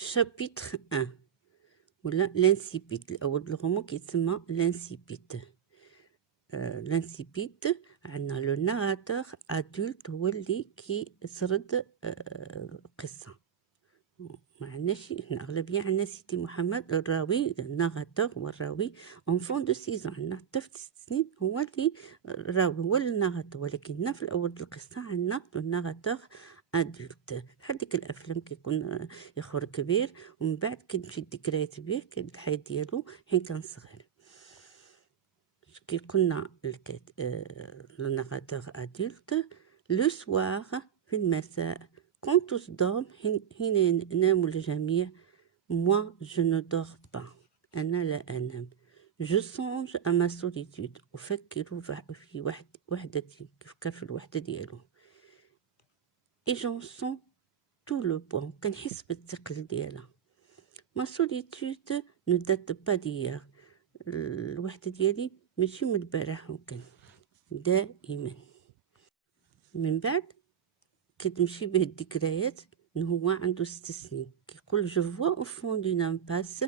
chapitre 1 ولا l'incipit. الأول بالرومون كيتسمى l'incipit. l'incipit عندنا لو ناراتور ادولت هو اللي كيسرد قصة. ما عندناش حنا أغلبية عندنا سيدي محمد الراوي الناراتور هو الراوي enfant de 6 ans. عندنا طفل 6 سنين هو اللي الراوي هو الناراتور، ولكن في الأول القصة عندنا لو ناراتور ادولت. بحال ديك الافلام كيكون يخور كبير ومن بعد كتمشي الذكريات بيه الحياة ديالو حين كان صغير. كي قلنا لو ناراتور ادولت لو سوار في المساء quand tous dorment حين ينام الجميع. moi je ne dors pas أنا لا أنام. je songe à ma solitude أفكر في وحدتي، كيفكر في الوحدة ديالو. et j'en sens tout le poids كنحس بالثقل ديالها. ما solitude ne date pas d'hier الوحدة ديالي ماشي من البارح، ممكن دائما. من بعد كتمشي به الذكريات إن هو عنده 6 سنين. كيقول je vois au fond d'une impasse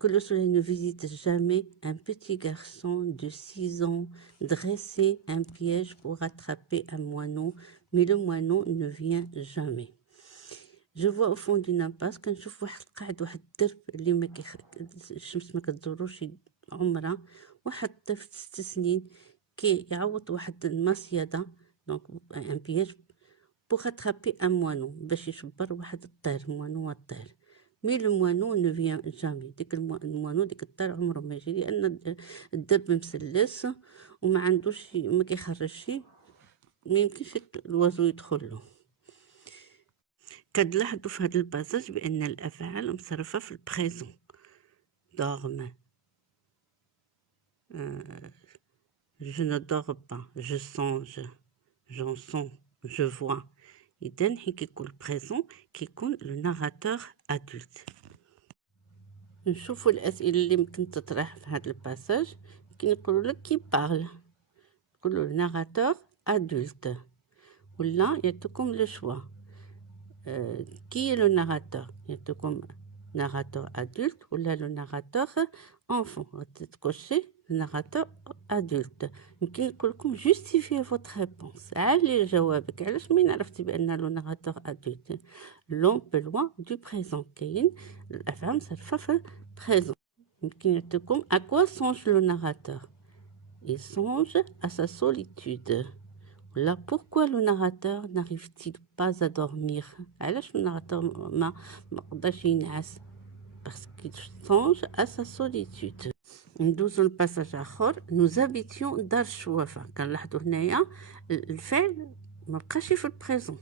que le soleil ne visite jamais un petit garçon de 6 ans dresser un piège pour attraper un moineau mais le moineau ne vient jamais. je vois au fond d'une impasse كنشوف واحد الدرب اللي ما الشمس ما كتزوروش عمرها. واحد طفل 6 سنين كيعوض واحد المصيدة دونك ان بياج pour attraper un moineau باش يشبر واحد الطير. موانو الطير مي لو موانو نو فيان جامي. ديك الموانو ديك الطير عمره ما يجي لان الدرب مسلس وما عندوش ما كيخرجش، ما يمكنش الوازو يدخل له. كتلاحظوا في هذا الباساج بان الافعال مصرفه في البريزون. dorme je ne dors pas je songe j'en sens je vois. إذن حين كيكون بريزون كيكون لو ناراتور ادولت. نشوفوا الأسئلة اللي ممكن تطرح في هذا الباساج. كي نقولوا لك كي بارل نقولوا لو ناراتور ادولت، ولا يعطيكم لو شوا كي لو ناراتور، يعطيكم ناراتور ادولت ولا لو ناراتور enfant. غتكوشي narrateur adulte. يمكن يقول لكم justifiez votre réponse. علي جوابك علاش من عرفتي بان لو narrateur adulte. l'emploi du présent كاين الافعال مصرفه في présent. يمكن يعطيكم à quoi songe le narrateur. il songe à sa solitude. ولا pourquoi le narrateur n'arrive-t-il pas à dormir. علاش le narrateur ما قداش ينعس parce qu'il songe à sa solitude. ندوزو لباساج اخر. nous habitions دار الشوافة. كنلاحظوا هنايا الفعل ما بقاش في البريزون،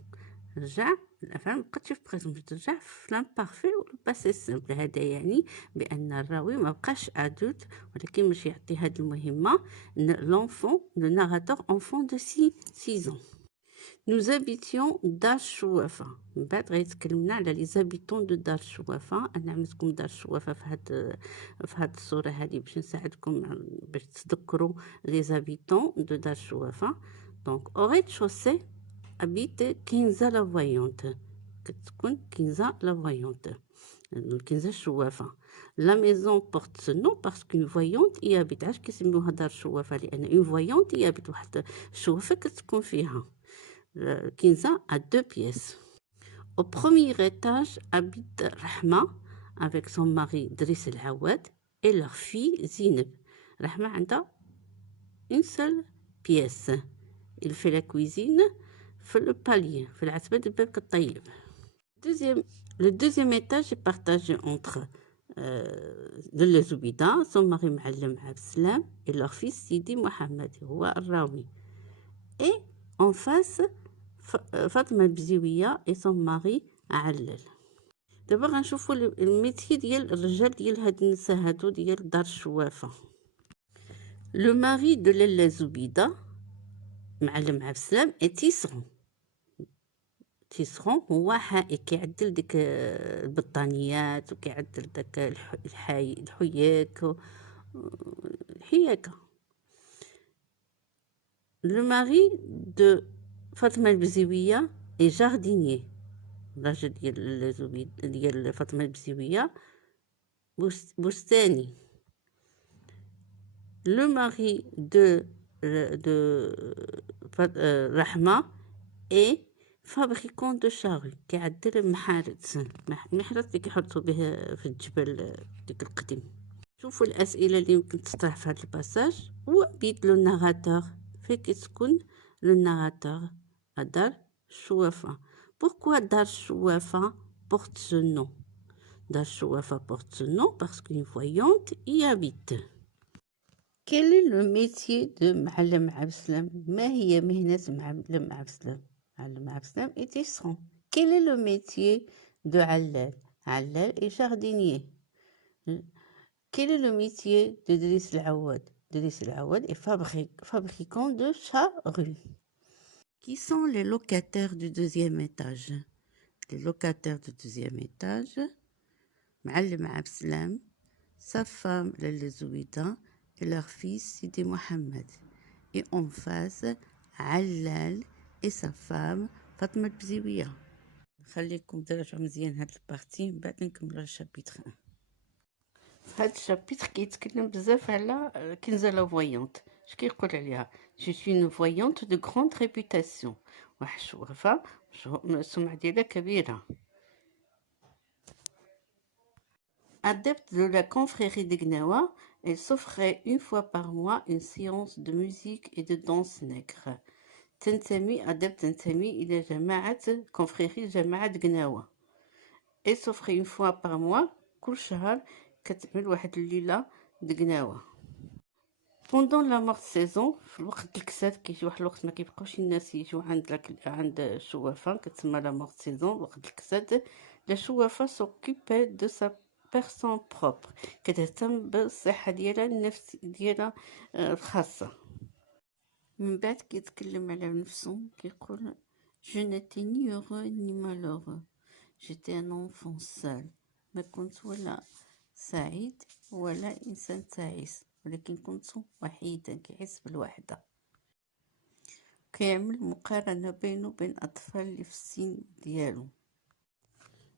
رجع الافعال ما بقاتش في البريزون، ترجع في لامبارفي والباسي سامبل. هذا يعني بان الراوي ما بقاش ادولت، ولكن باش يعطي هذه المهمه لونفون لو ناراتور enfant de 6 ans. nous habitions دار الشوافة. من بعد غيتكلمنا على لي زابيتون دو دار الشوافة. انا عملتكم دار الشوافة في هاد الصورة هذه باش نساعدكم باش تذكروا لي زابيتون دو دار الشوافة. دونك au rez-de-chaussée habite كنزة لا فويونت. كتكون كنزة لا فويونت، الكنزة الشوافة. لا ميزون بورت سو نو باسكو اون فويونت y habite. علاش كيسميوها دار الشوافة؟ لان اون فويونت y habite، واحد الشوافة كتكون فيها. كنزة à 2 pièces. Au premier étage habite Rahma avec son mari Driss El Awad et leur fille Zineb. Rahma عندها une seule pièce. Il fait la cuisine في le palier في العتبة ديال الباب كطيب. Le deuxième étage est partagé entre Lalla Zoubida, son mari Mouallem Abdeslam et leur fils Sidi Mohamed هو الراوي. Et en face فاطمة البزيوية et son mari علل. دابا غنشوفوا الميتي ديال الرجال ديال هاد النساء هادو ديال دار الشوافة. لو ماري دو لالا زبيدة معلم عبد السلام تيسرون هو كيعدل ديك البطانيات وكيعدل داك الحياك الحياكه. لو ماري دو فاطمة البزيوية اي جاردينيي الراجل ديال زبيد ديال فاطمة البزيوية بستاني. لو ماري دو رحمة اي فابريكون دو شارو، كيعدل محارث، المحرث اللي كيحطوا به في الجبل ديك القديم. شوفوا الاسئله اللي يمكن تطرح في هذا الباساج. وبيت لو ناراتور في كتكون لو ناراتور دار الشوافه. pourquoi دار الشوافه porte ce nom؟ دار الشوافه porte ce nom parce qu'une voyante y habite. quel est le métier de معلم عبد السلام؟ ما هي مهنة معلم عبد السلام؟ معلم عبد السلام est tisserand. quel est le métier de علال؟ علال est jardinier. quel est le métier de Driss العواد؟ Driss العواد est fabricant de charrues. qui sont les locataires du deuxième étage؟ les locataires du deuxième étage معلم عبد السلام، sa femme Lalla Zouida et leur fils Sidi Mohamed. Et en face, Allal et sa femme Fatma Bziouia. خليكم تراجعوا مزيان هاد البارتي من بعد نكملوا الشابيتر 1. في هاد الشابيتر كيتكلم بزاف على كنزة لا فويونت. اش كيقول عليها؟ جو سوي اون فويونت دو غروند ريبوتاسيون، واحد الشوافة السمعة ديالها كبيرة. Adepte de la confrérie de Gnawa, elle s'offrait une fois par mois une séance de musique et de danse nègre. adepte تنتمي إلى جماعة confrérie جماعة Gnawa. Elle s'offrait une fois par mois، كل شهر كتعمل واحد الليلة Gnawa. Pendant la morte saison، في الوقت الكساد كيجي واحد الوقت ما كيبقاوش الناس يجيو عند الشوافة، كتسمى لا مورت سيزون وقت الكساد. لا شوافة s'occupait de sa personne propre، كتهتم بالصحة ديالها النفس ديالها الخاصة. من بعد كيتكلم على نفسه كيقول je n'étais ni heureux ni malheureux، j'étais un enfant seul، ما كنت ولا سعيد ولا إنسان تعيس، ولكن كنت وحيدا كيحس بالوحدة. كيعمل مقارنة بينه وبين أطفال اللي في السن ديالو.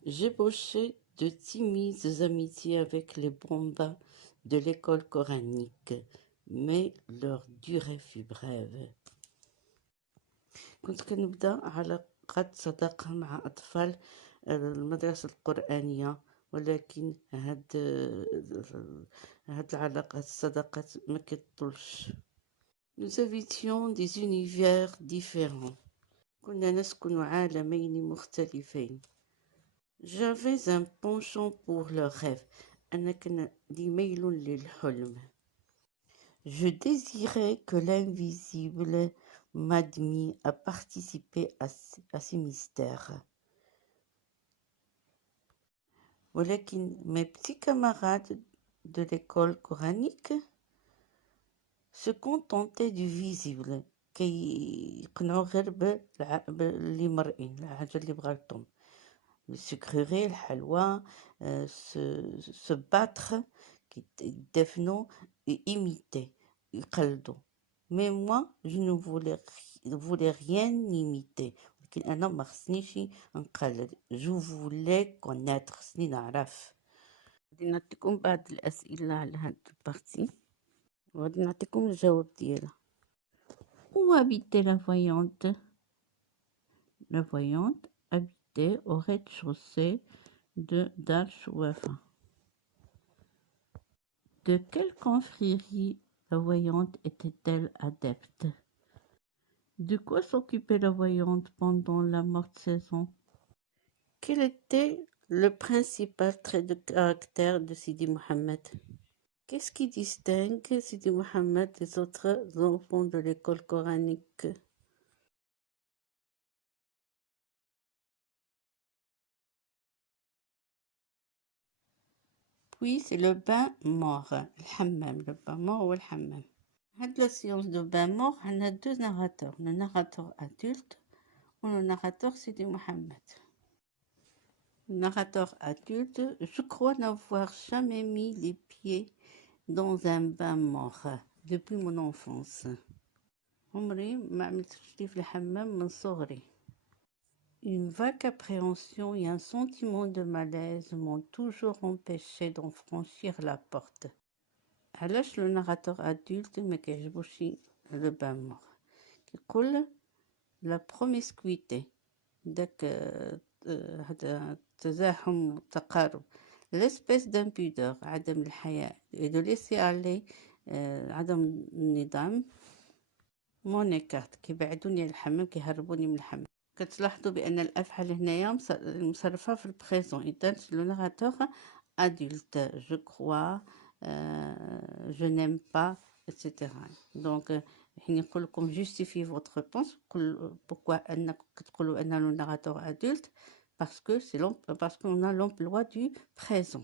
J'ébauchais de timides amitiés avec les bambins de l'école coranique، mais leur durée fut brève. كنت كنبدا علاقة صداقة مع أطفال المدرسة القرآنية، ولكن هاد العلاقات الصداقات ما كتطولش. Nous habitions des univers différents، كنا نسكن عالمين مختلفين. J'avais un penchant pour le rêve، أنا كان لي ميل للحلم. Je désirais que l'invisible m'admit à participer à ces mystères. ولكن mes petits camarades de l'école coranique se contentaient du visible، كيقنعوا غير باللي مرئي، الحاجة اللي بغا لهم. le sucreries الحلوى، se battre يدفنوا، imiter يقلدوا. mais moi je ne voulais rien imiter، ولكن أنا ما خصنيش نقلد. je voulais connaître، خصني نعرف. غادي نعطيكم بعض الأسئلة على هاد البارتي وغادي نعطيكم الجواب ديالها. où habitait la voyante؟ la voyante habitait au rez-de-chaussée de Dar Chouafa. De quelle confrérie la voyante était-elle adepte? De quoi s'occupait la voyante pendant la morte saison? Quel était le principal trait de caractère de Sidi Mohamed? Qu'est-ce qui distingue Sidi Mohamed des autres enfants de l'école coranique? Puis c'est le bain mort، الحمام، le bain mort ou le hammam. هاد la séance de bain mort، on a deux narrateurs، le narrateur adulte ou le narrateur Sidi Mohamed. Le narrateur adulte: je crois n'avoir jamais mis les pieds dans un bain mort depuis mon enfance. عمري ما عملت رجلي في الحمام من صغري. Une vague appréhension et un sentiment de malaise m'ont toujours empêché d'en franchir la porte. علاش le narrateur adulte ما كيعجبوش le bain mort كيقول la promiscuité داك هذا التزاحم والتقارب l'espèce d'impudeur عدم الحياء et de laisser aller عدم النظام مون إيكارت كيبعدوني على الحمام كيهربوني من الحمام. كتلاحظوا بأن الأفعال هنايا مصرفة في البريزون إذا لو ناراتور أدولت جو كخوا جو نيم با إتسيتيرا. دونك حين يقول لكم جوستيفي فوتر ريبونس بوكوا أنكم كتقولوا أن لو ناراتور أدولت باسكو سي باسكو on a l'emploi du présent.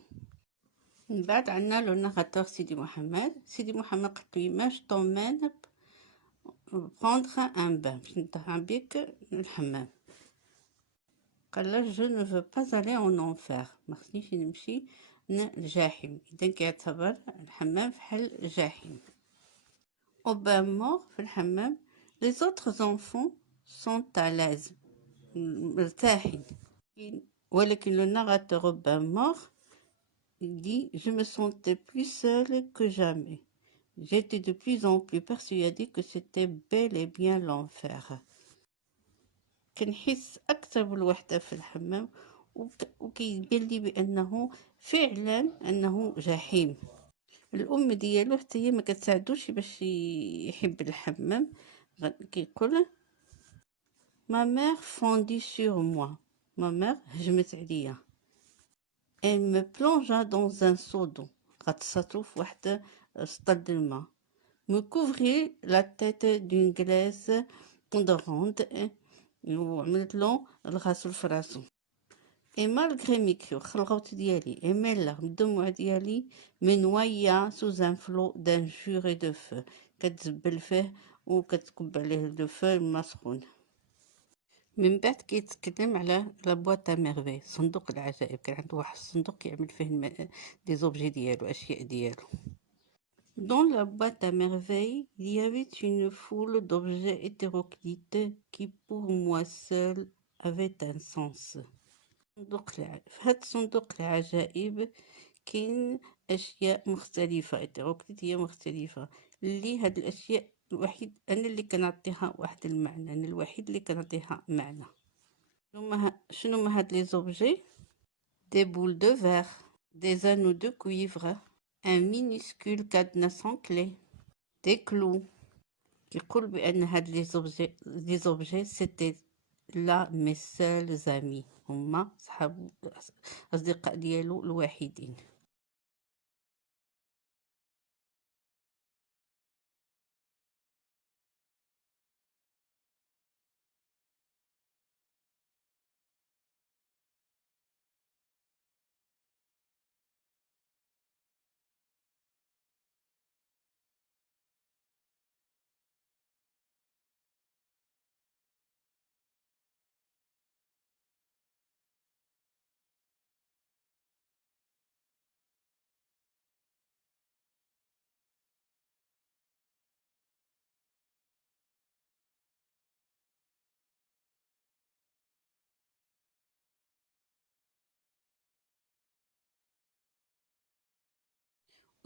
من بعد عندنا لو ناراتور سيدي محمد. سيدي محمد قالت لي ماش طومين prendre un bain باش ندهن بيك الحمام. قال je ne veux pas aller en enfer ما خصنيش نمشي للجحيم. إذا كيعتبر الحمام فحال جحيم. au bain mort في الحمام les autres enfants sont à l'aise مرتاحين. ولكن le narrateur au bain mort il dit je me sentais plus seule que jamais. J'étais de plus en plus persuadée que c'était bel et bien l'enfer. كنحس أكثر بالوحدة في الحمام وكيبان لي بأنه فعلا أنه جحيم. الأم ديالو حتى هي ما كتساعدوش باش يحب الحمام. كيقول ما مير فوندي سور موا ما مير هجمت عليا. Elle me plongea dans un seau d'eau غتصاتو في واحد سطل د الماء. me couvrit la tête d'une glace odorante وعملت له الغسل في راسو. et malgré mes cris خلغوت ديالي et mes larmes الدموع ديالي me noya sous un flot d'injures et de feu كتزبل فيه وكتكب عليه دو فو الماء سخون. من بعد كيتكلم على لا بواط ا ميرفي صندوق العجائب. كان عنده واحد الصندوق كيعمل فيه دي زوبجي ديالو اشياء ديالو. Dans la boîte à merveilles, il y avait une foule d'objets hétéroclites qui, pour moi seul, avaient un sens. في هاد صندوق العجائب كاين أشياء مختلفة هيتروكليت هي مختلفة اللي هاد الأشياء الوحيد أنا اللي كنعطيها واحد المعنى. أنا الوحيد اللي كنعطيها معنى. شنو هما هاد لي زوبجي؟ des boules de verre, des anneaux de cuivre, un minuscule cadenas sans clé, des clous. كيقول بأن هاد لي زوبجي سيتي لا مي سول زامي هما صحاب أصدقاء ديالو الوحيدين.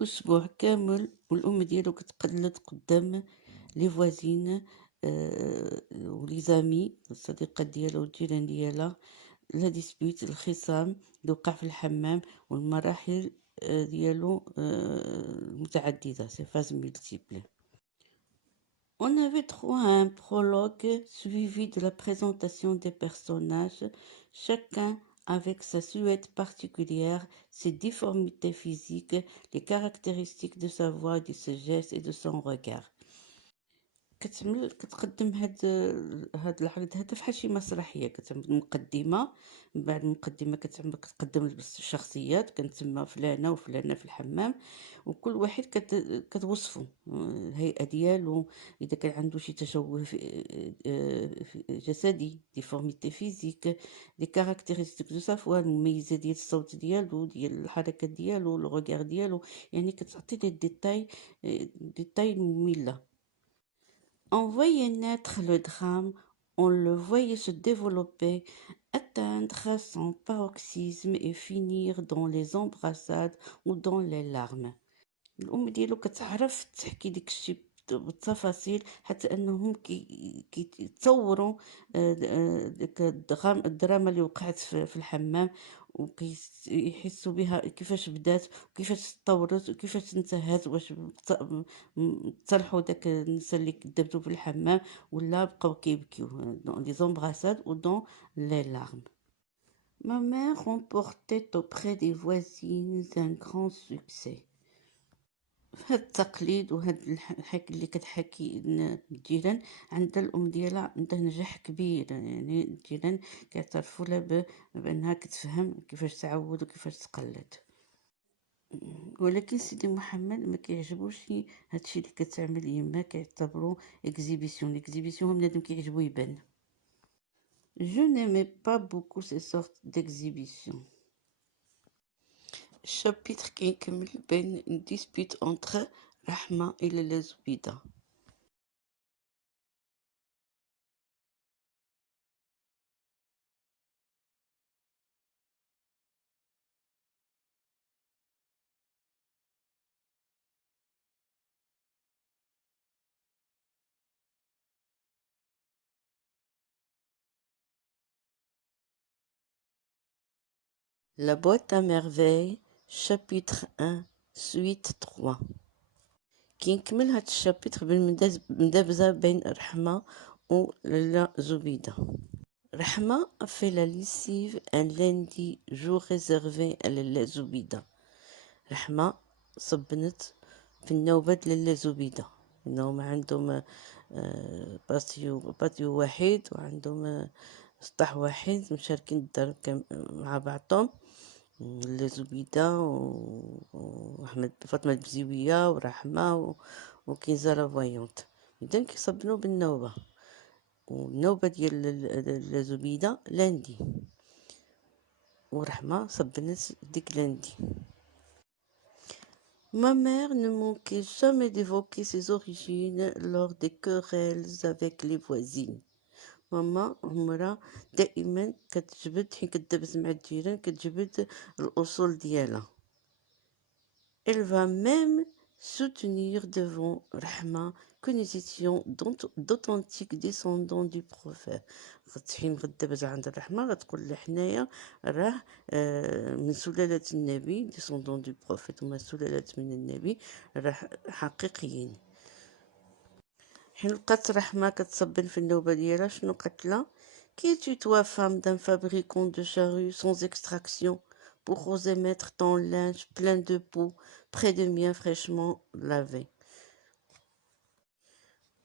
أسبوع كامل والأم ديالو كتقلد قدام لي فوازين ولي زامي الصديقات ديالو والجيران ديالها. لا ديسبيوت الخصام اللي وقع في الحمام والمراحل ديالو متعددة سي فاز ملتيبل. On avait droit à un prologue suivi de la présentation des personnages, chacun avec sa silhouette particulière, ses difformités physiques, les caractéristiques de sa voix, de ses gestes et de son regard. كتقدم هاد العرض هذا فحال شي مسرحيه. كتعمل مقدمه من بعد المقدمه كتقدم الشخصيات كنتسمى فلانه وفلانه في الحمام وكل واحد كتوصفه الهيئه ديالو اذا كان عنده شي تشوه جسدي ديفورميتي فيزيك دي كاركتيرستيك دو سافوا المميزه ديال الصوت ديالو ديال الحركات ديالو لو ريغار ديالو يعني كتعطي لي ديتاي ممله. On voyait naître le drame on le voyait se développer, atteindre son paroxysme et finir dans les embrassades ou dans les larmes. الأم ديالو كتعرف تحكي ديك الشي بالتفاصيل حتى أنهم كيتصوروا ديك الدراما اللي وقعت في الحمام وكيحسوا بها كيفاش بدات وكيفاش تطورت وكيفاش انتهت واش تصلحوا داك النساء اللي كدبتوا في الحمام ولا بقاو كيبكيو دون لي زومبراساد و دون لي لارم. Ma mère remportait auprès des voisines un grand succès. هاد التقليد وهاد الحكي اللي كتحكي الجيران عندها الام ديالها عندها نجاح كبير، يعني الجيران كيعترفوا لها بانها كتفهم كيفاش تعود وكيفاش تقلد. ولكن سيدي محمد ما كيعجبوش هادشي اللي كتعمل يما، كيعتبروا اكزيبيسيون هم بنادم كيعجبو يبان. Je n'aimais pas beaucoup ces sortes d'exhibitions. Chapitre qui كيكمل بين dispute entre Rahma et les Zoubida. La boîte à merveilles, chapitre 1, suite 3. كنكمل هاد الشابيتر بالمدابزة بين رحمة و لالا زبيدة. رحمة a fait la lessive un lundi, jour réservé à لالا زبيدة. رحمة صبنت في النوبة لالا زبيدة، انهم عندهم باتيو واحد وعندهم سطح واحد مشاركين الدار مع بعضهم، لالا زبيدة وأحمد فاطمة البزيوية ورحمة وكنزة لافويونت. إذن كيصبنو بالنوبة، والنوبة ديال لالا زبيدة لاندي ورحمة صبنت ديك لاندي. Ma mère ne manquait jamais d'évoquer ses origines lors des querelles avec les voisines. ماما عمرها دائما كتجبد حين كدابز مع الجيران كتجبد الأصول ديالها. Elle va même soutenir devant Rahma que nous étions d'authentiques descendants du prophète. حين غدابز عند الرحمة غتقول حنايا راه من سلالة النبي descendants du prophète، هما سلالات من النبي راه حقيقيين. حين لقات رحمة كتصبن في النوبة ديالها شنو قالتلها؟ Qui es-tu toi, femme d'un fabricant de charrues sans extraction, pour oser mettre ton linge plein de poux près de mien fraîchement lavé؟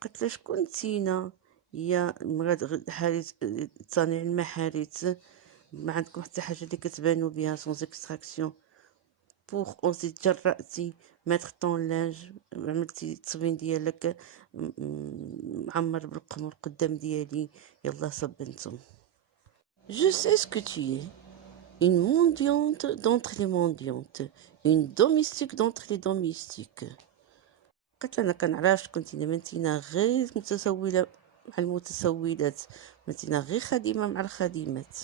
قالت له شكون نتينا يا حارس صانع المحارث، ما عندكم حتى حاجة اللي كتبانوا بها sans extraction، pour oser تجرأتي mettre ton linge، عملتي التصبين ديالك معمر بالقمر قدام ديالي، يلا صبنتو. Je sais ce que tu es. Une mendiante d'entre les mendiantes, une domestique d'entre les domestiques. قالت له انا كنعرف شكون نتينا، ما نتينا غير متسولة مع المتسولات، ما نتينا غير خادمة مع الخادمات.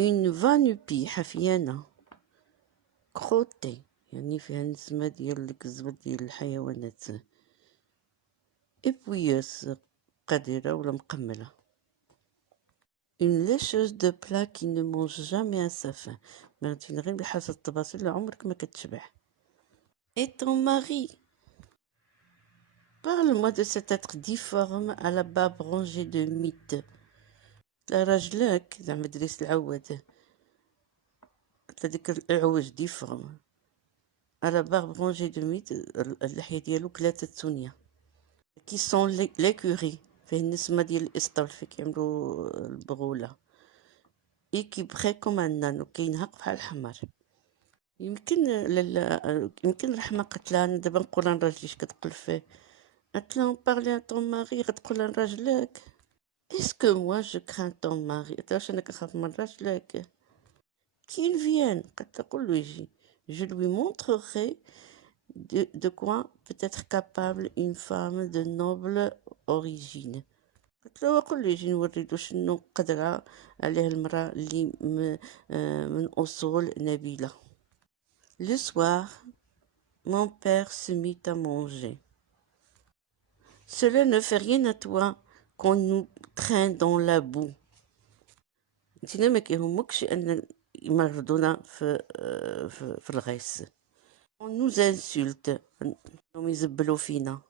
Une va-nu-pied حفيانة، كروتي يعني فيها نسمة ديال ديك الزبط ديال الحيوانات، إبويوس قادرة ولا مقملة. Une lécheuse de plats qui ne mange jamais à sa faim، ما غتفين غير بحاسة الطباسيل عمرك ما كتشبع. Et ton mari؟ Parle-moi de cet être difforme à la barbe rongée de mythe. لا راجلك زعما دريس العواد، هذيك العوج ديفورم à la barbe rongée de mythe، اللحية ديالو كلاتة التونية. كي سون ليكوري فيه النسمة ديال الإسطبل فين كيعملو البغولة. إي كي بخي كوم ان نانو كينهق بحال الحمار. يمكن رحمة قتلها أنا دابا نقول لراجلي اش كتقول فيه، قالت لها بارلي طون ماري غتقول لراجلك. اسكو موا جو كران طون ماري، قالت لها واش أنا كنخاف من راجلك؟ كيل فيان، قالت لها قولو يجي، je lui montrerai de quoi peut être capable une femme de noble origine. قلت له قل لي يجي نوريلو شنو قدرة عليه المرأة اللي من أصول نبيلة. Le soir, mon père se mit à manger. Cela ne fait rien à toi qu'on nous traîne dans la boue. انتينا ما كيهمكش ان يمرضونا في الغيس. On nous insulte, انهم يزبلوا فينا.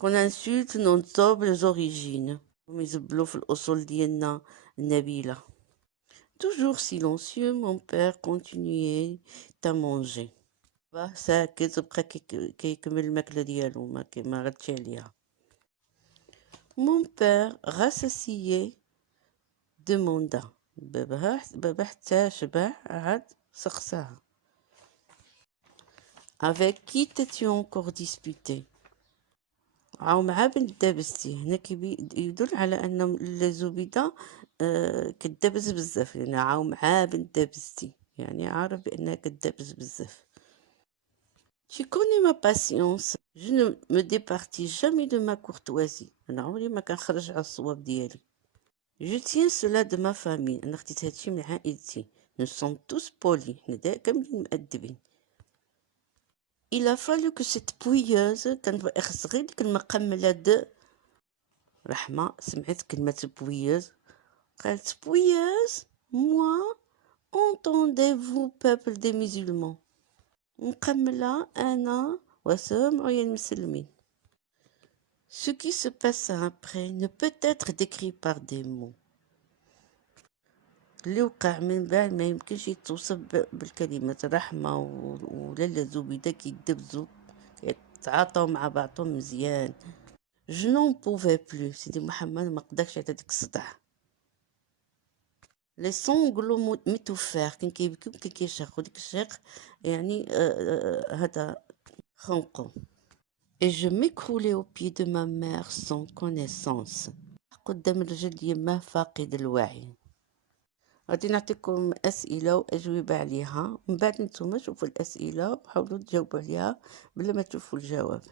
Qu'on insulte nos nobles origines, انهم يزبلوا في الاصول ديالنا النبيلة. Toujours silencieux, mon père continuait à manger. ساكت بقى كيكمل الماكلة ديالو ما ردش عليها. Mon père rassasié demanda. بابا حتى شبع عاد سقساها. Avec qui t'es-tu encore disputé? عاو مع بنت دابستي. هنا يدل على ان الزبيدة كدابز بزاف، يعني عاو مع بنت دابستي، يعني عارف بانها كدابز بزاف. Tu connais ma patience. Je ne me départis jamais de ma courtoisie. انا عمري ما كنخرج على الصواب ديالي. Je tiens cela de ma famille. انا خديت هادشي من عائلتي. Nous sommes tous polis. حنا كاملين مؤدبين. Il a fallu que cette pouilleuse كان خص غير ديك المقملة رحمة سمعت كلمة بويوز قالت بويوز. moi entendez-vous peuple des musulmans. مقملة أنا وسامعوا يا المسلمين. Ce qui se passa après ne peut être décrit par des mots. اللي وقع من بعد ما يمكنش يتوصف بالكلمات. رحمة ولالا زبيدة كيدبزو كيتعاطاو مع بعضهم مزيان. Je n'en pouvais plus. سيدي محمد ما قدرش على ديك الصداع. لي سونغلو ميتوفير كان كيبكيو كان كيشيخو. ديك الشيخ يعني هذا خنقو. Et je m'écroulais aux pieds de ma mère sans connaissance. قدام الرجل ديال ما فاقد الوعي. غادي نعطيكم أسئلة وأجوبة عليها، من بعد نتوما شوفوا الأسئلة وحاولوا تجاوبوا عليها بلا ما تشوفوا الجواب.